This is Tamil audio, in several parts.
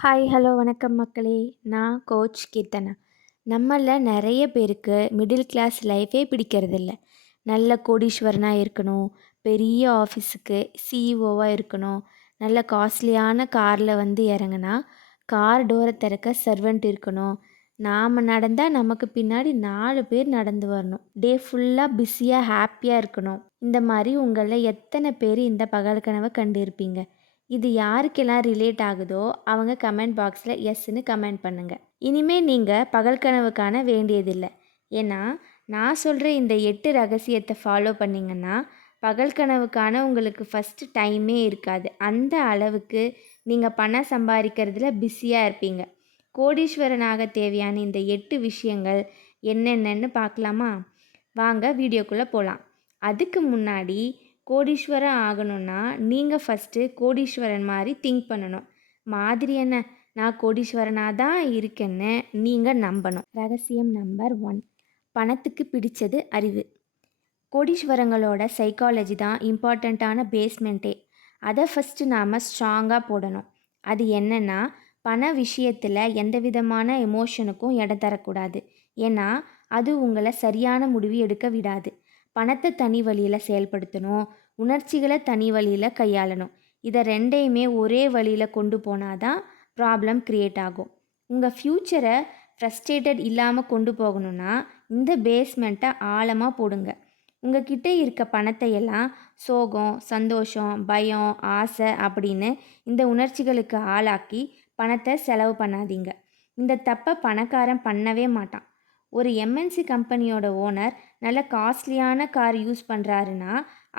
ஹாய், ஹலோ, வணக்கம் மக்களே. நான் கோச் கீர்த்தனா. நம்மள நெறைய பேருக்கு மிடில் கிளாஸ் லைஃபே பிடிக்கிறதில்ல. நல்ல கோடீஸ்வரனா இருக்கணும், பெரிய ஆஃபீஸுக்கு சிஇஓவா இருக்கணும், நல்ல காஸ்ட்லியான கார்ல வந்து இறங்குனா, கார் டோர திறக்க சர்வெண்ட் இருக்கணும், நாம நடந்தா நமக்கு பின்னாடி 4 பேர் நடந்து வரணும், டே ஃபுல்லா பிஸியா ஹேப்பியா இருக்கணும். இந்த மாரி உங்கள எத்தன பேர் இந்த பகல் கனவ கண்டிருப்பீங்க? இது யாருக்கெல்லாம் ரிலேட் ஆகுதோ அவங்க கமெண்ட் பாக்ஸில் எஸ்ன்னு கமெண்ட் பண்ணுங்கள். இனிமே நீங்கள் பகல் கனவு காண வேண்டியதில்லை. ஏன்னா நான் சொல்கிற இந்த 8 ரகசியத்தை ஃபாலோ பண்ணிங்கன்னா பகல் கனவுக்கான உங்களுக்கு ஃபஸ்ட்டு டைமே இருக்காது. அந்த அளவுக்கு நீங்கள் பணம் சம்பாதிக்கிறதுல பிஸியாக இருப்பீங்க. கோடீஸ்வரனாக தேவையான இந்த 8 விஷயங்கள் என்னென்னு பார்க்கலாமா? வாங்க வீடியோக்குள்ளே போகலாம். அதுக்கு முன்னாடி கோடீஸ்வரன் ஆகணும்னா நீங்கள் ஃபஸ்ட்டு கோடீஸ்வரன் மாதிரி திங்க் பண்ணணும். மாதிரி என்ன, நான் கோடீஸ்வரனாக தான் இருக்கேன்னு நீங்கள் நம்பணும். ரகசியம் நம்பர் 1, பணத்துக்கு பிடிச்சது அறிவு. கோடீஸ்வரங்களோட சைக்காலஜி தான் இம்பார்ட்டண்ட்டான பேஸ்மெண்ட்டே. அதை ஃபஸ்ட்டு நாம் ஸ்ட்ராங்காக போடணும். அது என்னென்னா, பண விஷயத்தில் எந்த விதமான எமோஷனுக்கும் இடம் தரக்கூடாது. ஏன்னா அது உங்களை சரியான முடிவு எடுக்க விடாது. பணத்தை தனி வழியில் செயல்படுத்தணும், உணர்ச்சிகளை தனி வழியில் கையாளணும். இதை ரெண்டையுமே ஒரே வழியில் கொண்டு போனால் தான் ப்ராப்ளம் க்ரியேட் ஆகும். உங்கள் ஃப்யூச்சரை ஃப்ரஸ்ட்ரேட்டட் இல்லாமல் கொண்டு போகணுன்னா இந்த பேஸ்மெண்ட்டை ஆழமாக போடுங்க. உங்கள் கிட்டே இருக்க பணத்தை எல்லாம் சோகம், சந்தோஷம், பயம், ஆசை அப்படின்னு இந்த உணர்ச்சிகளுக்கு ஆளாக்கி பணத்தை செலவு பண்ணாதீங்க. இந்த தப்பை பணக்காரன் பண்ணவே மாட்டான். ஒரு எம்என்சி கம்பெனியோட ஓனர் நல்ல காஸ்ட்லியான கார் யூஸ் பண்ணுறாருன்னா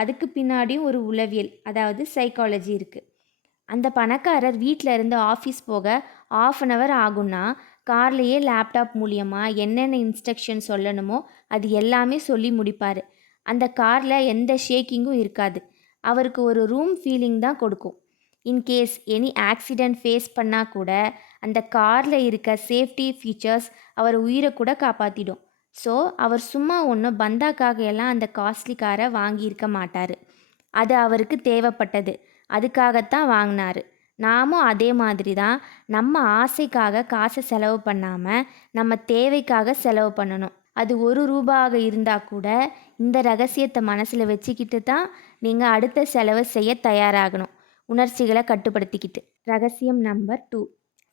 அதுக்கு பின்னாடியும் ஒரு உளவியல், அதாவது சைக்காலஜி இருக்குது. அந்த பணக்காரர் வீட்டில் இருந்து ஆஃபீஸ் போக ½ ஆகும்னா கார்லேயே லேப்டாப் மூலியமாக என்னென்ன இன்ஸ்ட்ரக்ஷன் சொல்லணுமோ அது எல்லாமே சொல்லி முடிப்பார். அந்த காரில் எந்த ஷேக்கிங்கும் இருக்காது. அவருக்கு ஒரு ரூம் ஃபீலிங் தான் கொடுக்கும். இன்கேஸ் எனி ஆக்சிடெண்ட் ஃபேஸ் பண்ணால் கூட அந்த காரில் இருக்க சேஃப்டி ஃபீச்சர்ஸ் அவர் உயிரை கூட காப்பாற்றிடும். ஸோ அவர் சும்மா ஒன்றும் பந்தாக்காக எல்லாம் அந்த காஸ்ட்லி காரை வாங்கியிருக்க மாட்டார். அது அவருக்கு தேவைப்பட்டது, அதுக்காகத்தான் வாங்கினார். நாமும் அதே மாதிரி தான் நம்ம ஆசைக்காக காசை செலவு பண்ணாமல் நம்ம தேவைக்காக செலவு பண்ணணும். அது ₹1 இருந்தால் கூட இந்த ரகசியத்தை மனசில் வச்சுக்கிட்டு தான் நீங்கள் அடுத்த செலவை செய்ய தயாராகணும், உணர்ச்சிகளை கட்டுப்படுத்திக்கிட்டு. ரகசியம் நம்பர் 2,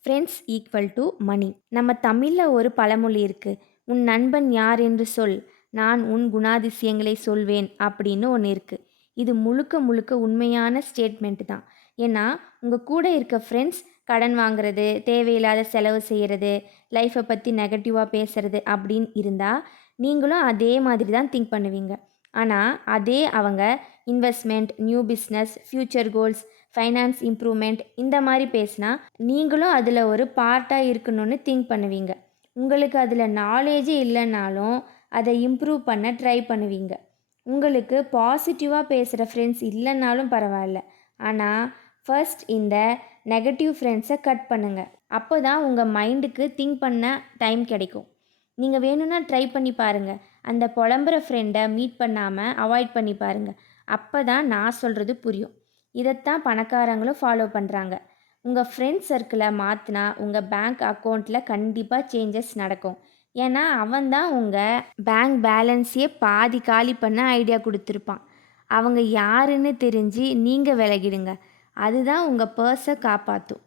ஃப்ரெண்ட்ஸ் ஈக்குவல் டு மணி. நம்ம தமிழில் ஒரு பழமொழி இருக்குது, உன் நண்பன் யார் என்று சொல், நான் உன் குணாதிசயங்களை சொல்வேன் அப்படின்னு ஒன்று இருக்குது. இது முழுக்க முழுக்க உண்மையான ஸ்டேட்மெண்ட் தான். ஏன்னா உங்கள் கூட இருக்க ஃப்ரெண்ட்ஸ் கடன் வாங்குறது, தேவையில்லாத செலவு செய்கிறது, லைஃப்பை பற்றி நெகட்டிவாக பேசுகிறது அப்படின்னு இருந்தால் நீங்களும் அதே மாதிரி தான் திங்க் பண்ணுவீங்க. ஆனால் அதே அவங்க investment, new business, future goals, finance improvement இந்த மாதிரி பேசினா நீங்களும் அதில் ஒரு பார்ட்டாக இருக்கணும்னு திங்க் பண்ணுவீங்க. உங்களுக்கு அதில் நாலேஜே இல்லைன்னாலும் அதை இம்ப்ரூவ் பண்ண ட்ரை பண்ணுவீங்க. உங்களுக்கு பாசிட்டிவாக பேசுகிற ஃப்ரெண்ட்ஸ் இல்லைன்னாலும் பரவாயில்ல, ஆனால் ஃபர்ஸ்ட் இந்த நெகட்டிவ் ஃப்ரெண்ட்ஸை கட் பண்ணுங்கள். அப்போ தான் உங்கள் மைண்டுக்கு திங்க் பண்ண டைம் கிடைக்கும். நீங்கள் வேணும்னா ட்ரை பண்ணி பாருங்கள். அந்த புலம்புற ஃப்ரெண்டை மீட் பண்ணாமல் அவாய்ட் பண்ணி பாருங்கள். அப்போ தான் நான் சொல்கிறது புரியும். இதைத்தான் பணக்காரங்களும் ஃபாலோ பண்ணுறாங்க. உங்கள் ஃப்ரெண்ட் சர்க்கிளை மாற்றினா உங்கள் பேங்க் அக்கௌண்ட்டில் கண்டிப்பாக சேஞ்சஸ் நடக்கும். ஏன்னா அவன்தான் உங்கள் பேங்க் பேலன்ஸையே பாதி காலி பண்ண ஐடியா கொடுத்துருப்பான். அவங்க யாருன்னு தெரிஞ்சு நீங்கள் விலகிடுங்க. அதுதான் உங்கள் பர்ஸை காப்பாற்றும்.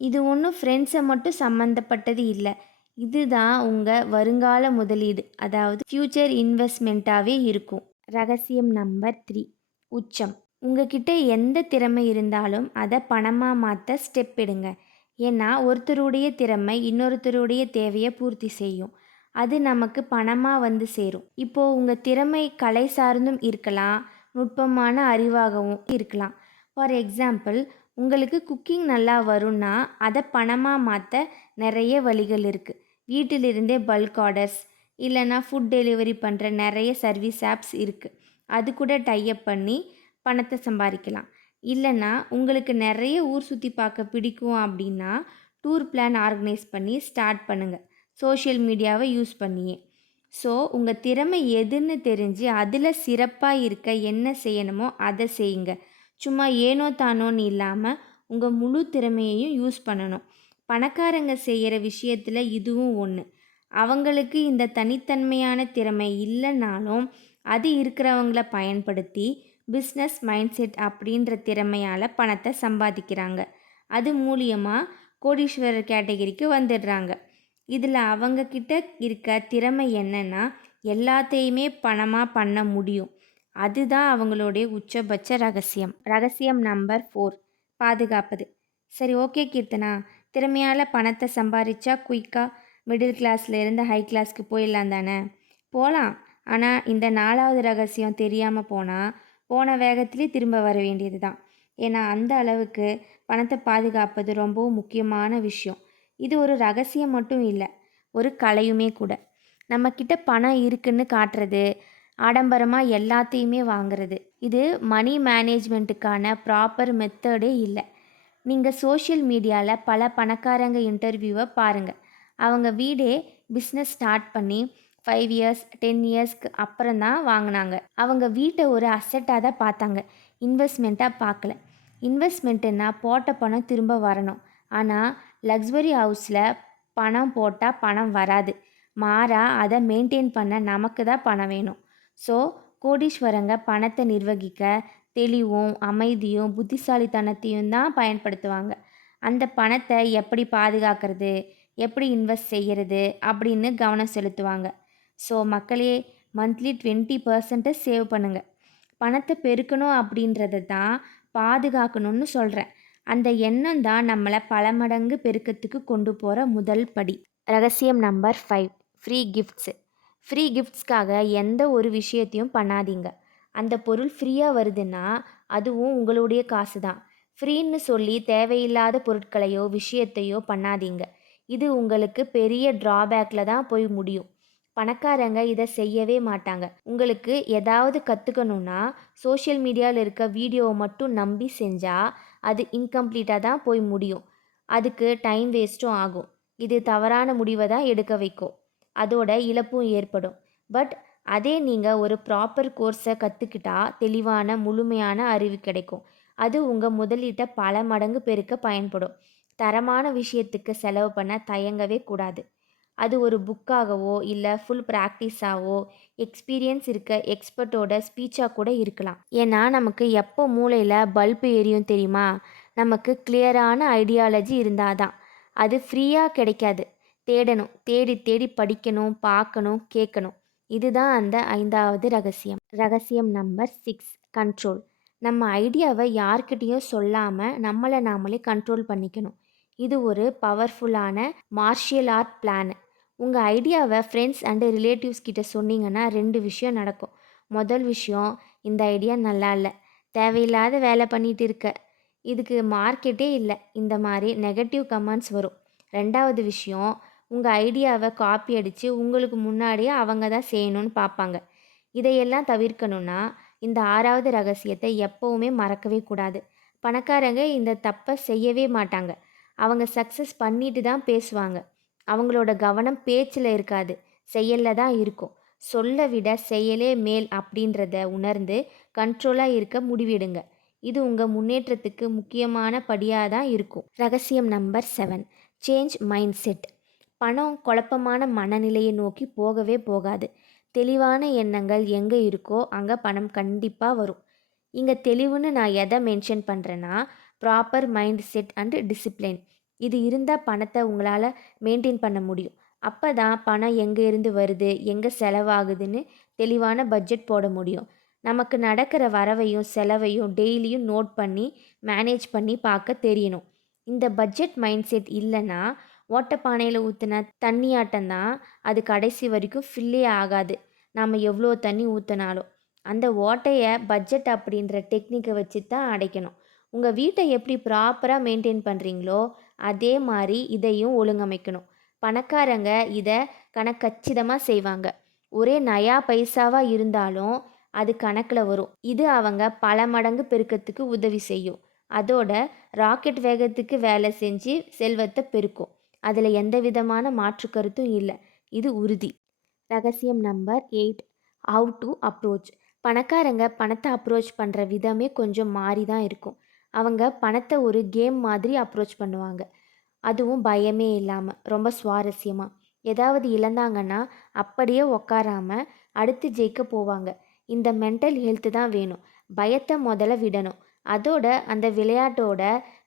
இது ஒன்றும் ஃப்ரெண்ட்ஸை மட்டும் சம்மந்தப்பட்டது இல்லை. இதுதான் உங்கள் வருங்கால முதலீடு, அதாவது ஃப்யூச்சர் இன்வெஸ்ட்மெண்ட்டாகவே இருக்கும். ரகசியம் நம்பர் 3, உச்சம். உங்ககிட்ட எந்த திறமை இருந்தாலும் அதை பணமாக மாற்ற ஸ்டெப் எடுங்க. ஏன்னா ஒருத்தருடைய திறமை இன்னொருத்தருடைய தேவையை பூர்த்தி செய்யும். அது நமக்கு பணமாக வந்து சேரும். இப்போது உங்கள் திறமை கலை சார்ந்தும் இருக்கலாம், நுட்பமான அறிவாகவும் இருக்கலாம். ஃபார் எக்ஸாம்பிள், உங்களுக்கு குக்கிங் நல்லா வரும்னா அதை பணமாக மாற்ற நிறைய வழிகள் இருக்குது. வீட்டிலிருந்தே பல்க் ஆர்டர்ஸ் இல்லைன்னா ஃபுட் டெலிவரி பண்ணுற நிறைய சர்வீஸ் ஆப்ஸ் இருக்குது. அது கூட டைப் பண்ணி பணத்தை சம்பாதிக்கலாம். இல்லைன்னா உங்களுக்கு நிறைய ஊர் சுற்றி பார்க்க பிடிக்கும் அப்படின்னா டூர் பிளான் ஆர்கனைஸ் பண்ணி ஸ்டார்ட் பண்ணுங்கள், சோஷியல் மீடியாவை யூஸ் பண்ணியே. ஸோ உங்கள் திறமை எதுன்னு தெரிஞ்சு அதில் சிறப்பாக இருக்க என்ன செய்யணுமோ அதை செய்யுங்க. சும்மா ஏனோ தானோன்னு இல்லாமல் உங்கள் முழு திறமையையும் யூஸ் பண்ணணும். பணக்காரங்க செய்கிற விஷயத்தில் இதுவும் ஒன்று. அவங்களுக்கு இந்த தனித்தன்மையான திறமை இல்லைனாலும் அது இருக்கிறவங்கள பயன்படுத்தி பிஸ்னஸ் மைண்ட் செட் அப்படின்ற திறமையால் பணத்தை சம்பாதிக்கிறாங்க. அது மூலியமாக கோடீஸ்வரர் கேட்டகரிக்கு வந்துடுறாங்க. இதில் அவங்கக்கிட்ட இருக்க திறமை என்னென்னா எல்லாத்தையுமே பணமாக பண்ண முடியும். அதுதான் அவங்களுடைய உச்சபட்ச ரகசியம். ரகசியம் நம்பர் 4, பாதுகாப்பது. சரி, ஓகே கீர்த்தனா, திறமையால் பணத்தை சம்பாதிச்சா குயிக்காக மிடில் கிளாஸ்லேருந்து ஹை கிளாஸ்க்கு போயிடலாம் தானே? போகலாம். ஆனால் இந்த 4வது ரகசியம் தெரியாமல் போனால் போன வேகத்திலே திரும்ப வர வேண்டியது தான். ஏன்னா அந்த அளவுக்கு பணத்தை பாதுகாப்பது ரொம்பவும் முக்கியமான விஷயம். இது ஒரு ரகசியம் மட்டும் இல்லை, ஒரு கலையுமே கூட. நம்மக்கிட்ட பணம் இருக்குன்னு காட்டுறது, ஆடம்பரமாக எல்லாத்தையுமே வாங்குறது, இது மணி மேனேஜ்மெண்ட்டுக்கான ப்ராப்பர் மெத்தடே இல்லை. நீங்கள் சோஷியல் மீடியாவில் பல பணக்காரங்க இன்டர்வியூவை பாருங்கள். அவங்க வீடே பிஸ்னஸ் ஸ்டார்ட் பண்ணி 5 இயர்ஸ் 10 இயர்ஸ்க்கு அப்புறம் தான் வாங்கினாங்க. அவங்க வீட்டை ஒரு அசெட்டாக தான் பார்த்தாங்க, இன்வெஸ்ட்மெண்ட்டாக பார்க்கல. இன்வெஸ்ட்மெண்ட்டுன்னா போட்ட பணம் திரும்ப வரணும். ஆனால் லக்ஸுரி ஹவுஸில் பணம் போட்டால் பணம் வராது. மாறா அதை மெயின்டைன் பண்ண நமக்கு தான் பணம் வேணும். ஸோ கோடீஸ்வரங்க பணத்தை நிர்வகிக்க தெளிவும் அமைதியும் புத்திசாலித்தனத்தையும் தான் பயன்படுத்துவாங்க. அந்த பணத்தை எப்படி பாதுகாக்கிறது, எப்படி இன்வெஸ்ட் செய்கிறது அப்படின்னு கவனம் செலுத்துவாங்க. ஸோ மக்களே, மந்த்லி 20% சேவ் பண்ணுங்கள். பணத்தை பெருக்கணும் அப்படின்றத தான் பாதுகாக்கணும்னு சொல்கிறேன். அந்த எண்ணம் தான் நம்மளை பல மடங்கு பெருக்கத்துக்கு கொண்டு போகிற முதல் படி. ரகசியம் நம்பர் 5, ஃப்ரீ கிஃப்ட்ஸு. ஃப்ரீ கிஃப்ட்ஸ்க்காக எந்த ஒரு விஷயத்தையும் பண்ணாதீங்க. அந்த பொருள் ஃப்ரீயாக வருதுன்னா அதுவும் உங்களுடைய காசு தான். ஃப்ரீன்னு சொல்லி தேவையில்லாத பொருட்களையோ விஷயத்தையோ பண்ணாதீங்க. இது உங்களுக்கு பெரிய ட்ராபேக்கில் தான் போய் முடியும். பணக்காரங்க இதை செய்யவே மாட்டாங்க. உங்களுக்கு ஏதாவது கற்றுக்கணுன்னா சோஷியல் மீடியாவில் இருக்க வீடியோவை மட்டும் நம்பி செஞ்சால் அது இன்கம்ப்ளீட்டாக தான் போய் முடியும். அதுக்கு டைம் வேஸ்ட்டும் ஆகும். இது தவறான முடிவை தான் எடுக்க வைக்கும். அதோட இழப்பும் ஏற்படும். பட் அதே நீங்கள் ஒரு ப்ராப்பர் கோர்ஸை கற்றுக்கிட்டா தெளிவான முழுமையான அறிவு கிடைக்கும். அது உங்கள் முதலீட்டை பல மடங்கு பெருக்க பயன்படும். தரமான விஷயத்துக்கு செலவு பண்ண தயங்கவே கூடாது. அது ஒரு புக்காகவோ இல்லை ஃபுல் ப்ராக்டிஸாகவோ எக்ஸ்பீரியன்ஸ் இருக்க எக்ஸ்பர்ட்டோட ஸ்பீச்சாக கூட இருக்கலாம். ஏன்னா நமக்கு எப்போ மூளையில் பல்பு எரியும் தெரியுமா? நமக்கு கிளியரான ஐடியாலஜி இருந்தால் தான். அது ஃப்ரீயாக கிடைக்காது. தேடணும், தேடி தேடி படிக்கணும், பார்க்கணும், கேட்கணும். இதுதான் அந்த 5வது ரகசியம். ரகசியம் நம்பர் 6, கண்ட்ரோல். நம்ம ஐடியாவை யார்கிட்டையும் சொல்லாமல் நம்மளை நாமளே கண்ட்ரோல் பண்ணிக்கணும். இது ஒரு பவர்ஃபுல்லான மார்ஷியல் ஆர்ட் பிளான். உங்கள் ஐடியாவை ஃப்ரெண்ட்ஸ் அண்டு ரிலேட்டிவ்ஸ் கிட்ட சொன்னீங்கன்னா 2 விஷயம் நடக்கும். முதல் விஷயம், இந்த ஐடியா நல்லா இல்லை, தேவையில்லாத வேலை பண்ணிட்டு இருக்க, இதுக்கு மார்க்கெட்டே இல்லை, இந்த மாதிரி நெகட்டிவ் கமெண்ட்ஸ் வரும். 2வது விஷயம், உங்கள் ஐடியாவை காப்பி அடித்து உங்களுக்கு முன்னாடியே அவங்க தான் செய்யணும்னு பார்ப்பாங்க. இதையெல்லாம் தவிர்க்கணுன்னா இந்த 6வது ரகசியத்தை எப்போவுமே மறக்கவே கூடாது. பணக்காரங்க இந்த தப்பை செய்யவே மாட்டாங்க. அவங்க சக்ஸஸ் பண்ணிட்டு தான் பேசுவாங்க. அவங்களோட கவனம் பேச்சில் இருக்காது, செயலில் தான் இருக்கும். சொல்ல விட செயலே மேல் அப்படின்றத உணர்ந்து கண்ட்ரோலாக இருக்க முடிவிடுங்க. இது உங்கள் முன்னேற்றத்துக்கு முக்கியமான படியாக தான் இருக்கும். ரகசியம் நம்பர் 7, சேஞ்ச் மைண்ட் செட். பணம் குழப்பமான மனநிலையை நோக்கி போகவே போகாது. தெளிவான எண்ணங்கள் எங்கே இருக்கோ அங்கே பணம் கண்டிப்பாக வரும். இங்கே தெளிவுன்னு நான் எதை மென்ஷன் பண்ணுறேன்னா, proper mind set and discipline. இது இருந்தால் பணத்தை உங்களால் மெயின்டைன் பண்ண முடியும். அப்போ தான் பணம் எங்கே இருந்து வருது, எங்கே செலவாகுதுன்னு தெளிவான பட்ஜெட் போட முடியும். நமக்கு நடக்கிற வரவையும் செலவையும் டெய்லியும் நோட் பண்ணி மேனேஜ் பண்ணி பார்க்க தெரியணும். இந்த பட்ஜெட் மைண்ட் செட் இல்லைன்னா ஓட்டப்பானையில் ஊற்றின தண்ணியாட்டம் தான், அது கடைசி வரைக்கும் ஃபில்லே ஆகாது. நாம் எவ்வளோ தண்ணி ஊற்றினாலும் அந்த ஓட்டையை பட்ஜெட் அப்படின்ற டெக்னிக்கை வச்சு தான் அடைக்கணும். உங்கள் வீட்டை எப்படி ப்ராப்பராக மெயின்டைன் பண்ணுறீங்களோ அதே மாதிரி இதையும் ஒழுங்கமைக்கணும். பணக்காரங்க இதை கணக்கச்சிதமாக செய்வாங்க. ஒரே நயா பைசாவாக இருந்தாலும் அது கணக்கில் வரும். இது அவங்க பல மடங்கு பெருக்கத்துக்கு உதவி செய்யும். அதோட ராக்கெட் வேகத்துக்கு வேலை செஞ்சு செல்வத்தை பெருக்கும். அதில் எந்த விதமான மாற்று கருத்தும் இல்லை, இது உறுதி. ரகசியம் நம்பர் 8, ஹவ் டு அப்ரோச். பணக்காரங்க பணத்தை அப்ரோச் பண்ணுற விதமே கொஞ்சம் மாறி தான் இருக்கும். அவங்க பணத்தை ஒரு கேம் மாதிரி அப்ரோச் பண்ணுவாங்க. அதுவும் பயமே இல்லாமல் ரொம்ப சுவாரஸ்யமாக. ஏதாவது இழந்தாங்கன்னா அப்படியே உக்காராம அடுத்து ஜெயிக்க போவாங்க. இந்த மென்டல் ஹெல்த்து தான் வேணும். பயத்தை முதல்ல விடணும். அதோட அந்த விளையாட்டோட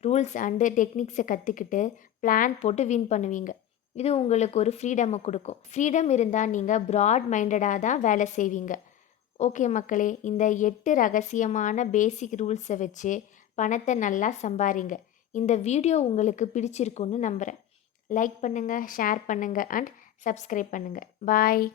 ரூல்ஸ் அண்டு டெக்னிக்ஸை கற்றுக்கிட்டு பிளான் போட்டு வின் பண்ணுவீங்க. இது உங்களுக்கு ஒரு ஃப்ரீடமை கொடுக்கும். ஃப்ரீடம் இருந்தால் நீங்கள் ப்ராட் மைண்டடாக தான் வேலை செய்வீங்க. ஓகே மக்களே, இந்த 8 ரகசியமான பேசிக் ரூல்ஸை வச்சு பணத்தை நல்லா சம்பாரிங்க. இந்த வீடியோ உங்களுக்கு பிடிச்சிருக்குன்னு நம்புகிறேன். லைக் பண்ணுங்கள், ஷேர் பண்ணுங்கள் அண்ட் சப்ஸ்கிரைப் பண்ணுங்கள். பாய்.